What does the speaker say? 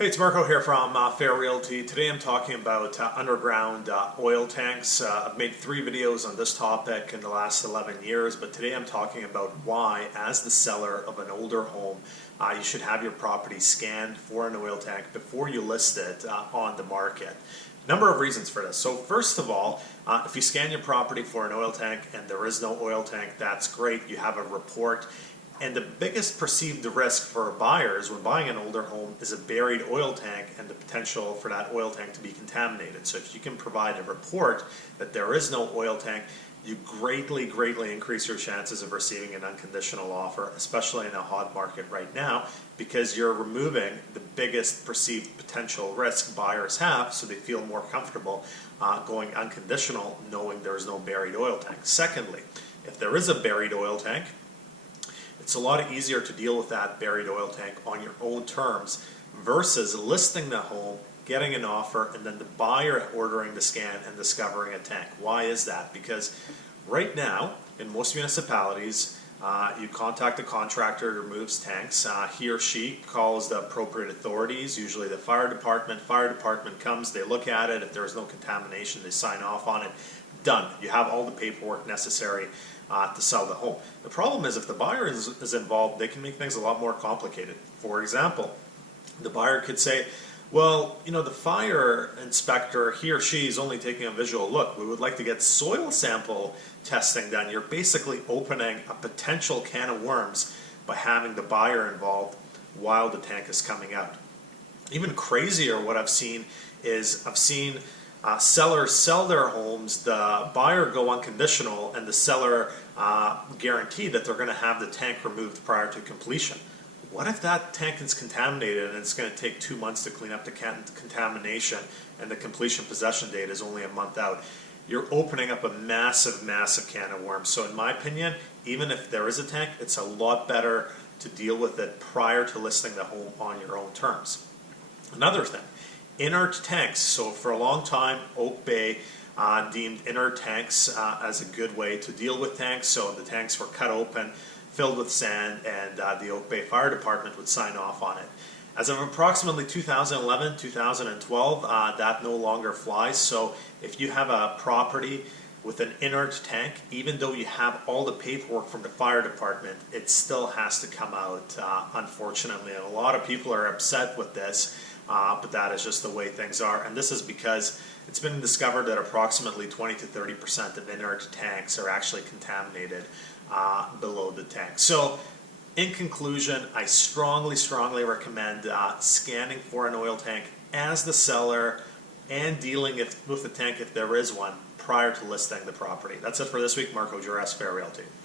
Hey, it's Marko here from Fair Realty. Today I'm talking about underground oil tanks. I've made 3 videos on this topic in the last 11 years, but today I'm talking about why, as the seller of an older home, you should have your property scanned for an oil tank before you list it on the market. Number of reasons for this. So first of all, if you scan your property for an oil tank and there is no oil tank, that's great. You have a report. And the biggest perceived risk for buyers when buying an older home is a buried oil tank and the potential for that oil tank to be contaminated. So if you can provide a report that there is no oil tank, you greatly increase your chances of receiving an unconditional offer, especially in a hot market right now, because you're removing the biggest perceived potential risk buyers have, so they feel more comfortable going unconditional knowing there's no buried oil tank. Secondly, if there is a buried oil tank, it's a lot easier to deal with that buried oil tank on your own terms versus listing the home, getting an offer, and then the buyer ordering the scan and discovering a tank. Why is that? Because right now, in most municipalities, you contact the contractor who removes tanks. He or she calls the appropriate authorities, usually the fire department. Fire department comes, they look at it. If there is no contamination, they sign off on it. Done. You have all the paperwork necessary to sell the home. The problem is if the buyer is involved, they can make things a lot more complicated. For example, the buyer could say, well, you know, the fire inspector, he or she is only taking a visual look. We would like to get soil sample testing done. You're basically opening a potential can of worms by having the buyer involved while the tank is coming out. Even crazier, what I've seen is sellers sell their homes, the buyer go unconditional, and the seller guarantee that they're going to have the tank removed prior to completion. What if that tank is contaminated and it's going to take 2 months to clean up the contamination and the completion possession date is only a month out? You're opening up a massive can of worms. So in my opinion, even if there is a tank, it's a lot better to deal with it prior to listing the home on your own terms. Another thing, inert tanks. So for a long time, Oak Bay deemed inert tanks as a good way to deal with tanks. So the tanks were cut open, filled with sand, and the Oak Bay Fire Department would sign off on it. As of approximately 2011, 2012, that no longer flies. So if you have a property with an inert tank, even though you have all the paperwork from the fire department, it still has to come out, unfortunately. And a lot of people are upset with this, but that is just the way things are. And this is because it's been discovered that approximately 20 to 30% of inert tanks are actually contaminated below the tank. So in conclusion, I strongly recommend scanning for an oil tank as the seller and dealing with the tank if there is one prior to listing the property. That's it for this week. Marko, Juras, Fair Realty.